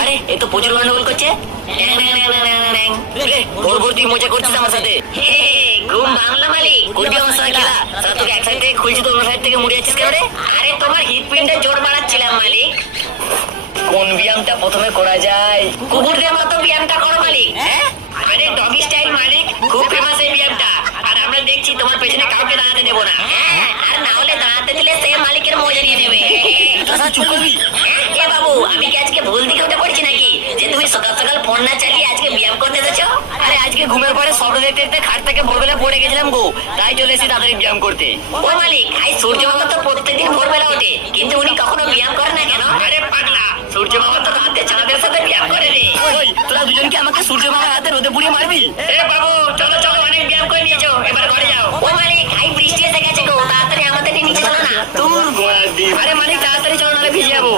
আরে এ তো প্রচুর গন্ডগোল করছে। ভোর ভোর তুই মজা করছিস আমার সাথে। ঘুম বাংলা মালিক কোনটি আমার সাথে খেলা সারা তোকে এক সাইড থেকে খুলছি তো অন্য সাইড থেকে মুড়ে যাচ্ছিস কেন রে? আরে তোমার হিট প্রিন্টে জোর বাড়াচ্ছিলাম মালিক। কোন ব্যায়ামটা প্রথমে করা যায়? কুকুরদের মতো ব্যায়ামটা করো মালিক। হ্যাঁ আরে ডগি স্টাইল মালিক, খুব ফেমাস এই ব্যায়ামটা। আর আমরা দেখছি তোমার পেছনে কাউকে দাঁড়াতে দেবো না। আর না হলে দাঁড়াতে দিলে সে মালিকের মজা নিয়ে নেবে। চুপ করবি। এ বাবু আমি কি আজকে ভুল দিকে উঠে পড়ছি নাকি যে তুমি সকাল সকাল ফোন না চালিয়ে আজকে ব্যায়াম করতে এসেছো? আরে আজকে ঘুমের পরে স্বপ্ন দেখতে দেখতে খাট থেকে ভোরবেলা পড়ে গেছিলাম গো, তাই চলে এসেছি তাড়াতাড়ি ব্যায়াম করতে। ও মালিক আজ সূর্য মামা তো প্রত্যেকদিন ভোরবেলা ওঠে, কিন্তু উনি কখনো ব্যায়াম করে না কেন? আরে পাগলা, সূর্য মামা তো রাতে চাঁদের সাথে ব্যায়াম করে রে। ওই তোরা দুজন কি আমাকে সূর্য মামার হাতে রোদে পুড়িয়ে মারবি? এ বাবু চলো চলো, অনেক ব্যায়াম করে নিয়েছো, এবার ঘরে যাও। ও মালিক আই বৃষ্টি এসে গেছে গো, তাড়াতাড়ি আমাদের নিচে চলো না। আরে মালিক তাড়াতাড়ি চলো, নাহলে ভিজে যাবো।